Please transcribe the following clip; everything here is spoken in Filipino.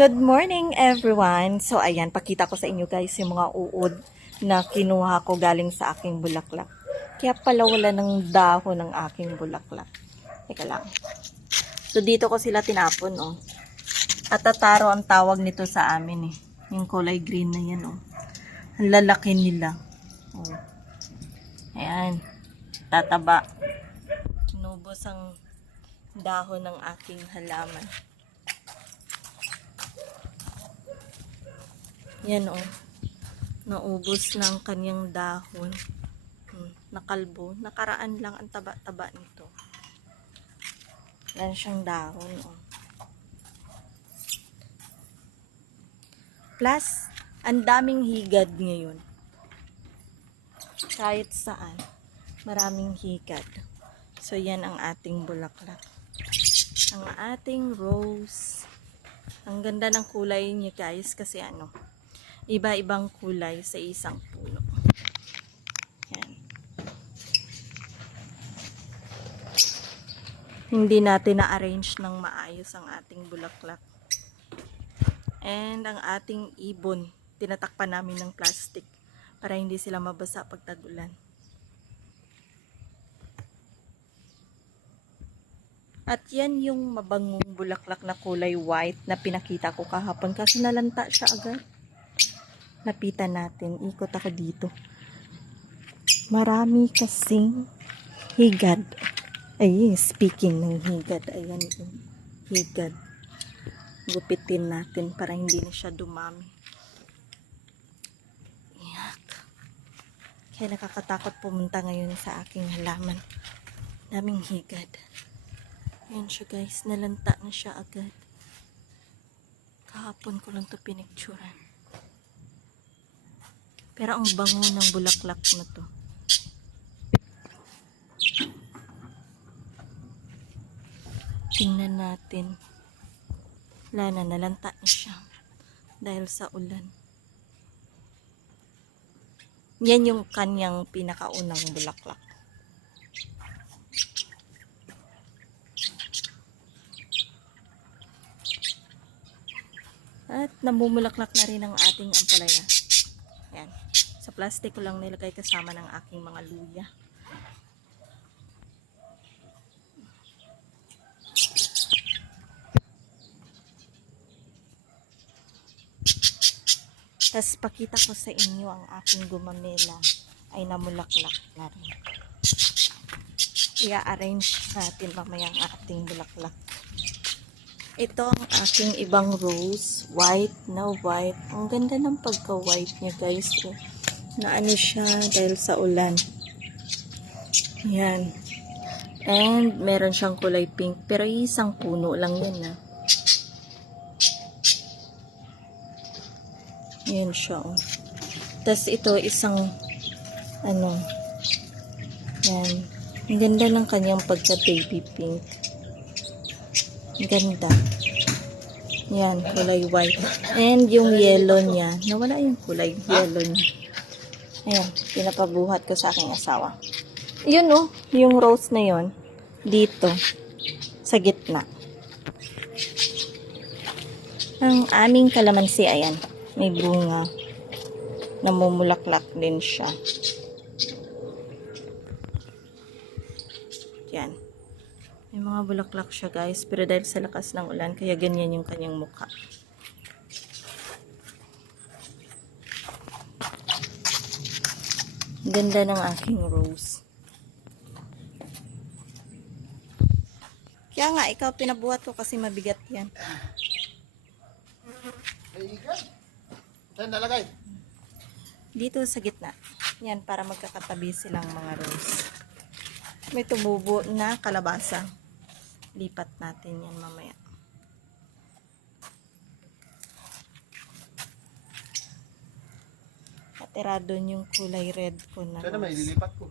Good morning everyone! So ayan, pakita ko sa inyo guys yung mga uod na kinuha ko galing sa aking bulaklak. Kaya pala wala ng dahon ng aking bulaklak. Teka lang. So dito ko sila tinapon oh. At tataro ang tawag nito sa amin eh. Yung kulay green na yan oh. Ang lalaki nila. Oh. Ayan. Tataba. Inubos ang dahon ng aking halaman. Yan oh. Naubos ng kanyang dahon. Nakalbo. Nakaraan lang ang taba-taba nito. Yan siyang dahon oh. Plus, ang daming higad ngayon. Kahit saan, maraming higad. So yan ang ating bulaklak. Ang ating rose. Ang ganda ng kulay niya guys kasi ano, iba-ibang kulay sa isang puno. Yan. Hindi natin na-arrange ng maayos ang ating bulaklak. And ang ating ibon, tinatakpan namin ng plastic para hindi sila mabasa pag tag-ulan. At yan yung mabangong bulaklak na kulay white na pinakita ko kahapon kasi nalanta siya agad. Lapitan natin. Ikot ako dito. Marami kasing higad. Ay, speaking ng higad. Ayan yung higad. Gupitin natin para hindi na siya dumami. Yak. Kaya nakakatakot pumunta ngayon sa aking halaman. Daming higad. Ayan siya guys. Nalanta na siya agad. Kahapon ko lang ito pinicturan. Pero ang bango ng bulaklak na to. Tingnan natin. Wala na, nalanta na siya. Dahil sa ulan. Yan yung kanyang pinakaunang bulaklak. At namumulaklak na rin ang ating ampalaya. Yan. Sa plastic ko lang nilagay kasama ng aking mga luya. Tapos pakita ko sa inyo ang aking gumamela ay namulaklak na rin. I-arrange natin mamaya ang ating bulaklak. Ito ang aking ibang rose. White na white. Ang ganda ng pagka-white niya guys. Na ano siya dahil sa ulan. Yan. And meron siyang kulay pink. Pero isang puno lang yan na. Yan siya oh. Tapos ito isang ano. Yan. Ang ganda ng kanyang pagka-baby pink. Ang ganda. Yan, kulay white. And yung yellow niya, nawala yung kulay yellow niya. Ayan, pinapabuhat ko sa aking asawa. Yun oh, yung rose na yun, dito, sa gitna. Ang aming kalamansi, ayan, may bunga. Namumulaklak din siya. Yan. May mga bulaklak siya guys, pero dahil sa lakas ng ulan, kaya ganyan yung kanyang mukha. Ganda ng aking rose. Kaya nga, ikaw pinabuhat ko kasi mabigat yan. Saan nalagay? Dito sa gitna. Yan, para magkakatabi silang mga rose. May tumubo na kalabasa. Lipat natin yan mamaya. Natira doon yung kulay red ko na Saan na may rose. lilipat ko?